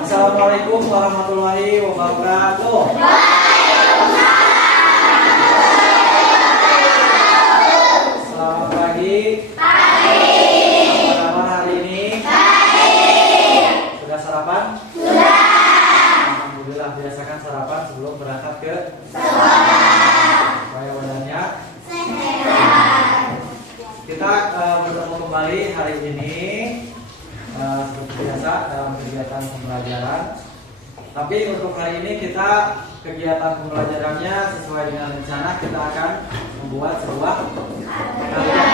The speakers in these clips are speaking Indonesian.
Assalamualaikum warahmatullahi wabarakatuh. Selamat pagi. Apa kabar hari ini? Sudah sarapan? Sudah. Alhamdulillah, biasakan sarapan sebelum berangkat ke sekolah supaya badannya sehat. Kita bertemu kembali hari ini seperti biasa dalam kegiatan pembelajaran. Tapi untuk hari ini kita kegiatan pembelajarannya sesuai dengan rencana, kita akan membuat sebuah karya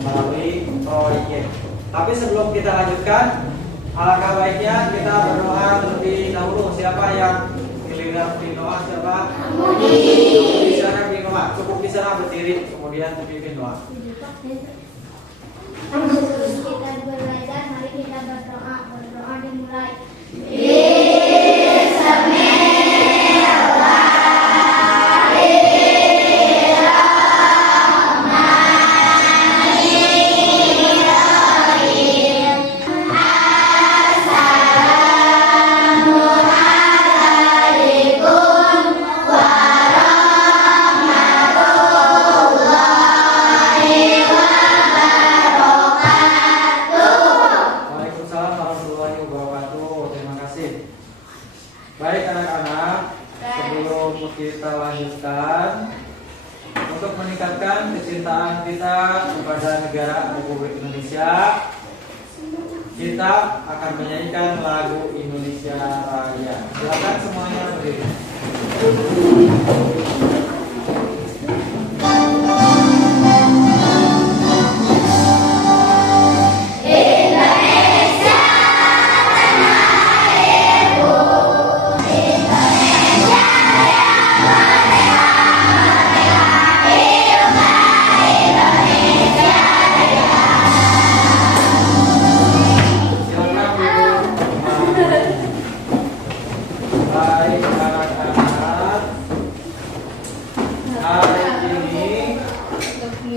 melalui proyek. Tapi sebelum kita lanjutkan, alangkah baiknya kita berdoa terlebih dahulu. Siapa yang giliran berdoa? Siapa? Di sana berdoa. Cukup di sana berdiri, kemudian dipimpin doa. Kita belajar, mari kita berdoa. Berdoa dimulai. Baik anak-anak, sebelum kita lanjutkan, untuk meningkatkan kecintaan kita kepada negara Republik Indonesia, kita akan menyanyikan lagu Indonesia Raya. Silakan semuanya berdiri.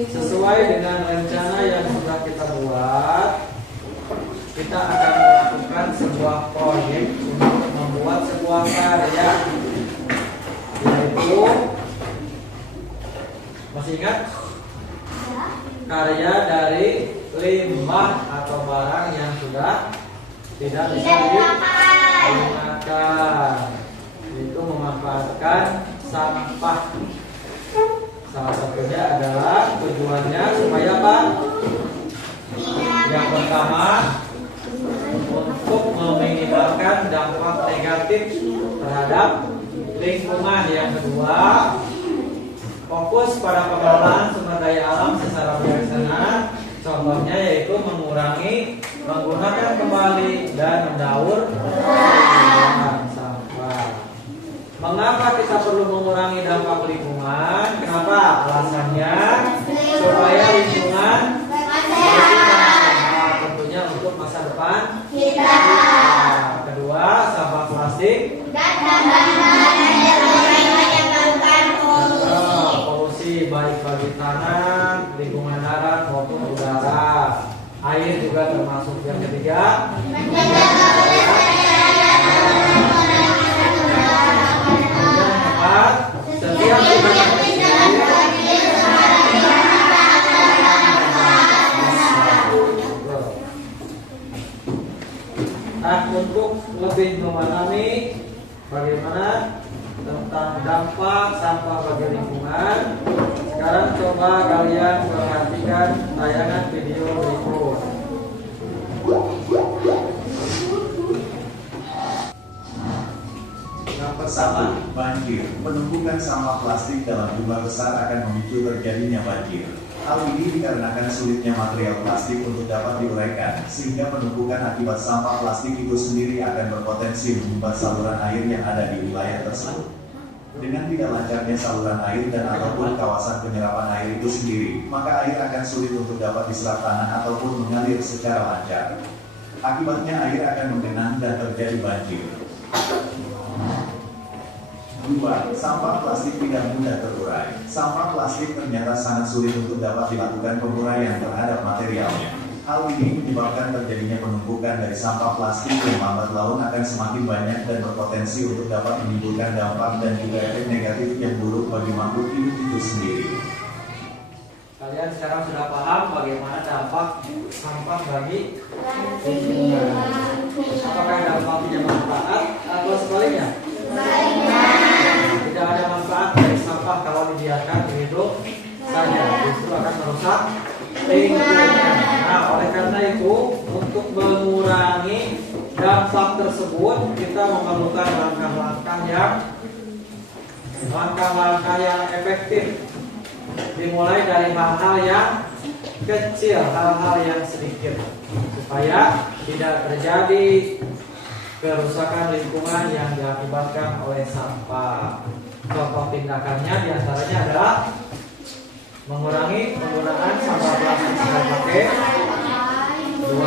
Sesuai dengan rencana yang sudah kita buat, kita akan melakukan sebuah proyek untuk membuat sebuah karya, yaitu, masih ingat? Karya dari limbah atau barang yang sudah tidak bisa digunakan, yaitu memanfaatkan sampah. Salah satunya adalah tujuannya supaya apa? Yang pertama, untuk meminimalkan dampak negatif terhadap lingkungan. Yang kedua, fokus pada pengelolaan sumber daya alam secara bijaksana. Contohnya yaitu mengurangi, menggunakan kembali, dan mendaur sampah. Mengapa kita perlu mengurangi dampak lingkungan? Kenapa? Alasannya supaya lingkungan tentunya untuk masa depan kita. Kedua, sampah plastik polusi baik bagi tanah, lingkungan darat maupun udara. Air juga termasuk. Yang ketiga, setiap untuk lebih memahami bagaimana tentang dampak sampah bagi lingkungan, sekarang coba kalian perhatikan tayangan video berikut. Yang pertama, banjir. Penumpukan sampah plastik dalam jumlah besar akan memicu terjadinya banjir. Hal ini dikarenakan sulitnya material plastik untuk dapat diuraikan, sehingga penumpukan akibat sampah plastik itu sendiri akan berpotensi mengubah saluran air yang ada di wilayah tersebut. Dengan tidak lancarnya saluran air dan ataupun kawasan penyerapan air itu sendiri, maka air akan sulit untuk dapat diserap tanah ataupun mengalir secara lancar. Akibatnya air akan menggenang dan terjadi banjir. 2. Sampah plastik tidak mudah terurai. Sampah plastik ternyata sangat sulit untuk dapat dilakukan penguraian terhadap materialnya. Hal ini menyebabkan terjadinya penumpukan dari sampah plastik yang lambat laun akan semakin banyak dan berpotensi untuk dapat menimbulkan dampak dan juga efek negatif yang buruk bagi makhluk hidup itu sendiri. Kalian sekarang sudah paham bagaimana dampak sampah bagi lingkungan. Apakah dampaknya manfaat atau sebaliknya? Tidak ada manfaat dari sampah kalau dibiarkan hidup saja, justru akan merusak lingkungan. Nah, oleh karena itu, untuk mengurangi dampak tersebut, kita memerlukan langkah-langkah yang efektif. Dimulai dari hal-hal yang kecil, hal-hal yang sedikit, supaya tidak terjadi kerusakan lingkungan yang diakibatkan oleh sampah. Contoh tindakannya diantaranya adalah mengurangi penggunaan sampah plastik sekali pakai, 2, 3.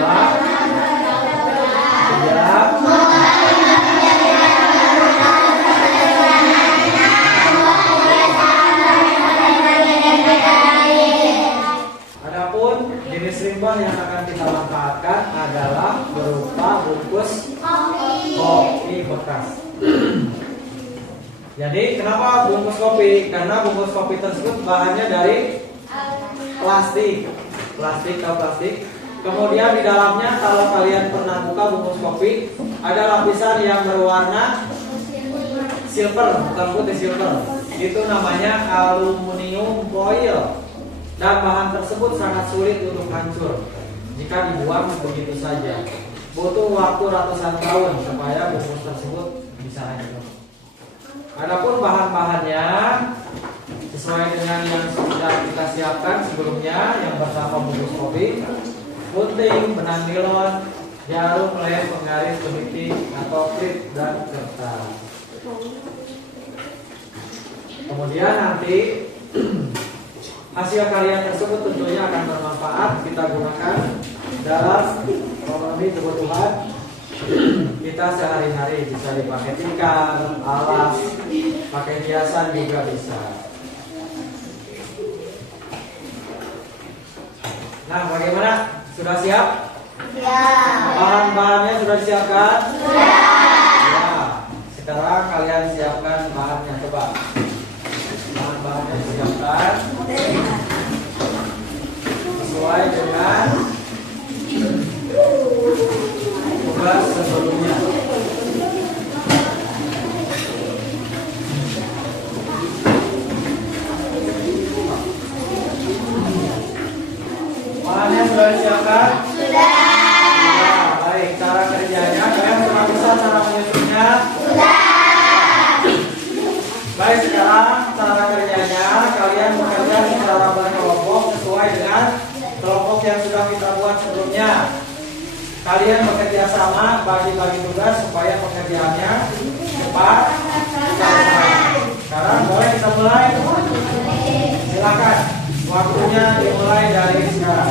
Adapun jenis limbah yang akan kita manfaatkan adalah berupa bungkus kopi bekas. Jadi kenapa bungkus kopi? Karena bungkus kopi tersebut bahannya dari plastik. Kemudian di dalamnya, kalau kalian pernah buka bungkus kopi, ada lapisan yang berwarna silver, bukan putih, silver. Itu namanya aluminium foil. Dan bahan tersebut sangat sulit untuk hancur jika dibuang begitu saja. Butuh waktu ratusan tahun supaya bungkus tersebut bisa hancur. Adapun bahan-bahannya sesuai dengan yang sudah kita siapkan sebelumnya, yang pertama bungkus kopi, gunting, benang nilon, jarum, lem, penggaris, peniti atau klip, dan kertas. Kemudian nanti hasil karya tersebut tentunya akan bermanfaat, kita gunakan dalam memenuhi kebutuhan kita sehari-hari. Bisa dipakai tikar, alas, pakai hiasan juga bisa. Nah, bagaimana? Sudah siap? Ya. Bahan-bahannya sudah disiapkan? Sudah. Ya. Sekarang kalian siapkan bahannya, coba. Bahan-bahannya disiapkan sesuai dengan tugas sebelumnya. Bahannya sudah disiapkan? Sudah. Baik, cara kerjanya kalian sudah bisa cara menyusunnya? Sudah. Baik, sekarang cara kerjanya kalian bekerja secara berkelompok sesuai dengan kelompok yang sudah kita buat sebelumnya. Kalian bekerja sama, bagi-bagi tugas supaya pekerjaannya cepat selesai. Sekarang boleh kita mulai? Silakan, waktunya dimulai dari sekarang.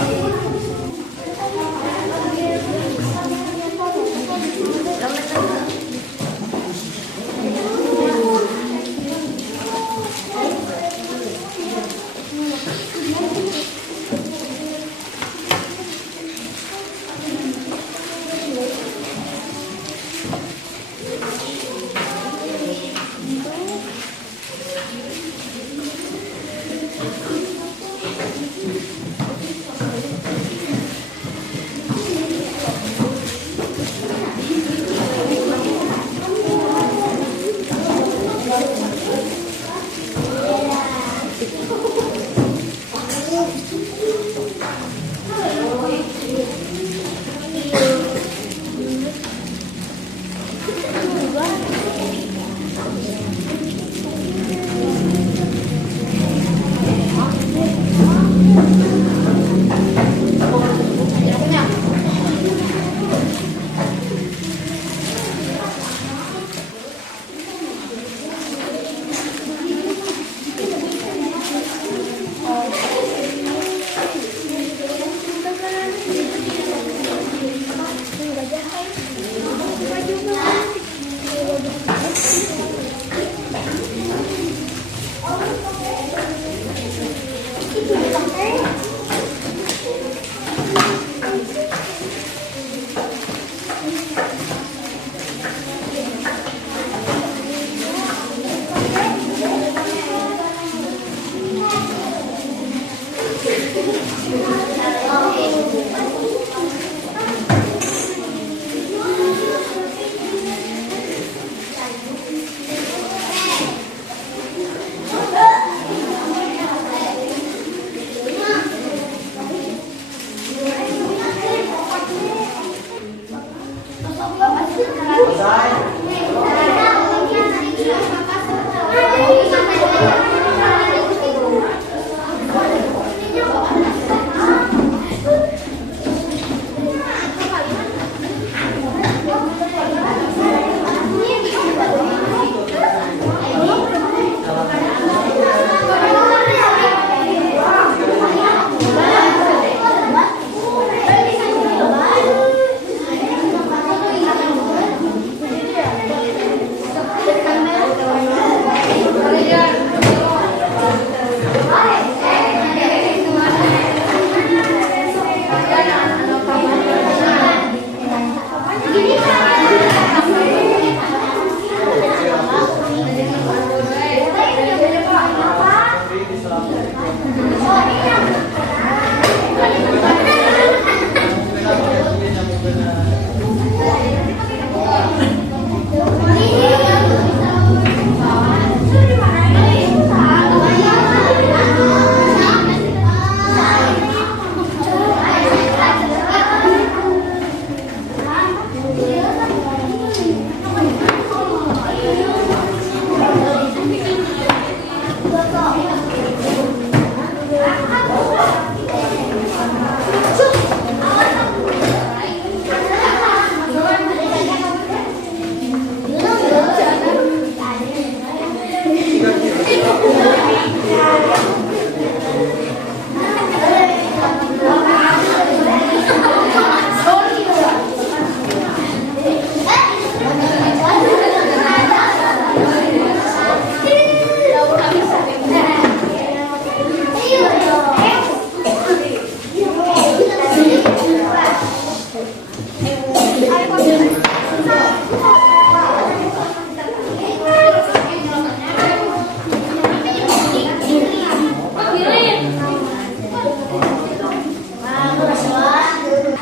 selesai.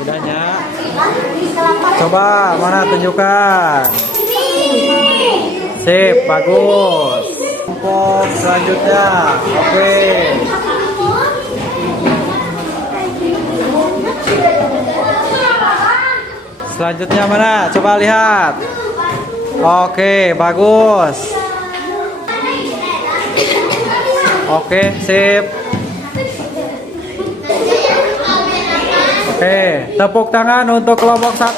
Bedanya. Coba mana tunjukkan. Sip, bagus. Kelompok selanjutnya. Oke. Selanjutnya mana? Coba lihat. Oke, bagus. Oke, sip. Oke, tepuk tangan untuk kelompok 1.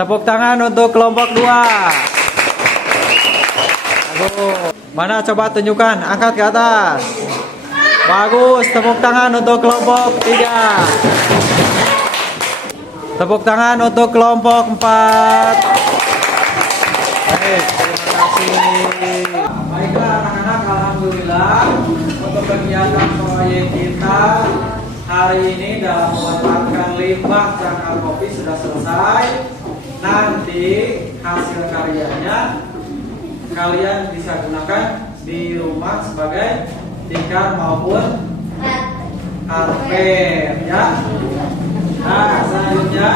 Tepuk tangan untuk kelompok 2. Bagus. Mana coba tunjukkan, angkat ke atas. Bagus, tepuk tangan untuk kelompok 3. Tepuk tangan untuk kelompok 4. Baik, terima kasih. Baiklah anak-anak, alhamdulillah untuk kegiatan proyek kita hari ini dalam memanfaatkan limbah cangkang kopi sudah selesai. Nanti hasil karyanya kalian bisa gunakan di rumah sebagai tikar maupun karpet ya. Nah, selanjutnya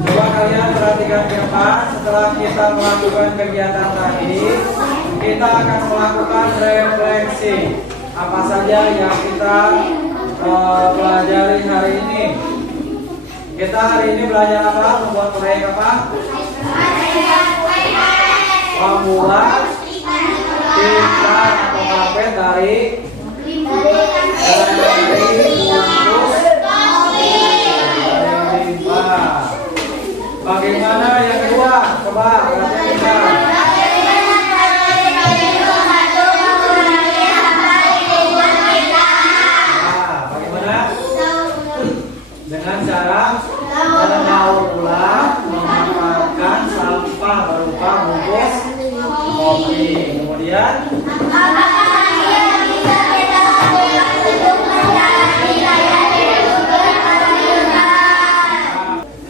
coba kalian perhatikan ke depan. Setelah kita melakukan kegiatan tadi, kita akan melakukan refleksi apa saja yang kita pelajari hari ini. Kita hari ini belajar apa? Membuat proyek apa? Membuat tikar atau karpet dari limbah. Bagaimana yang kedua? Coba perhatikan. Dengan cara mendaur ulang memanfaatkan sampah berupa bungkus kopi. Kemudian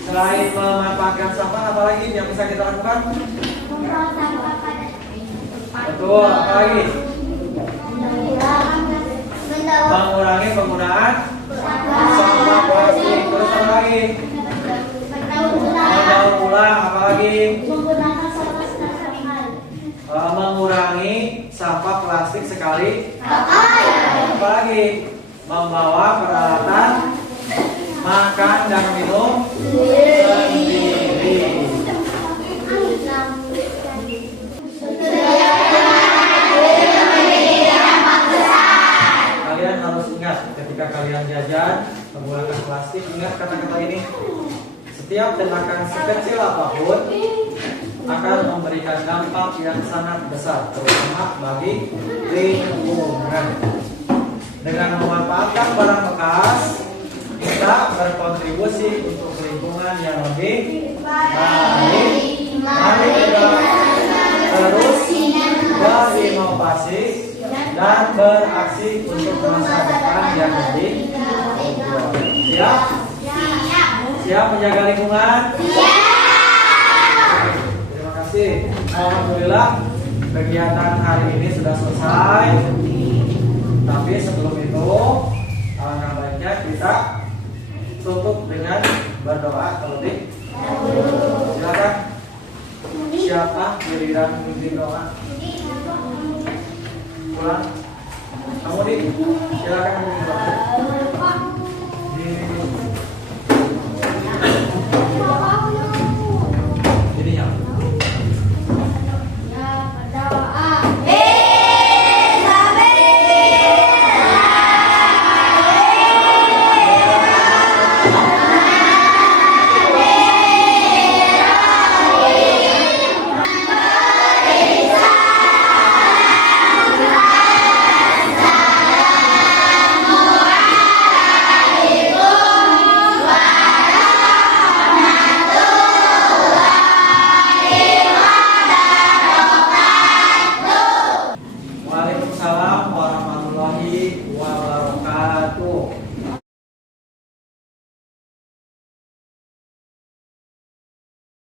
selain memanfaatkan sampah, apa lagi yang bisa kita lakukan? Betul, apa lagi? Mengurangi penggunaan sampah plastik. Terus apa lagi? Mendaur ulang. Apa lagi? Mengurangi sampah plastik sekali. Apa lagi? Membawa peralatan Makan dan minum sendiri. Kalian harus ingat ketika kalian jajan menggunakan plastik, ingat kata-kata ini. Setiap tindakan sekecil apapun akan memberikan dampak yang sangat besar, terutama bagi lingkungan. Dengan memanfaatkan barang bekas, kita berkontribusi untuk lingkungan yang lebih baik. Mari kita terus berinovasi dan beraksi untuk masa depan yang lebih baik. Siap? Siap menjaga lingkungan? Terima kasih. Alhamdulillah kegiatan hari ini sudah selesai. Tapi sebelum itu, alangkah baiknya kita tutup dengan berdoa terlebih dahulu. Silakan. Siapa giliran mimpin doa? Pulang. Kamu di? Silakan mimpin doa. Jadinya. Waalaikumsalam warahmatullahi wabarakatuh.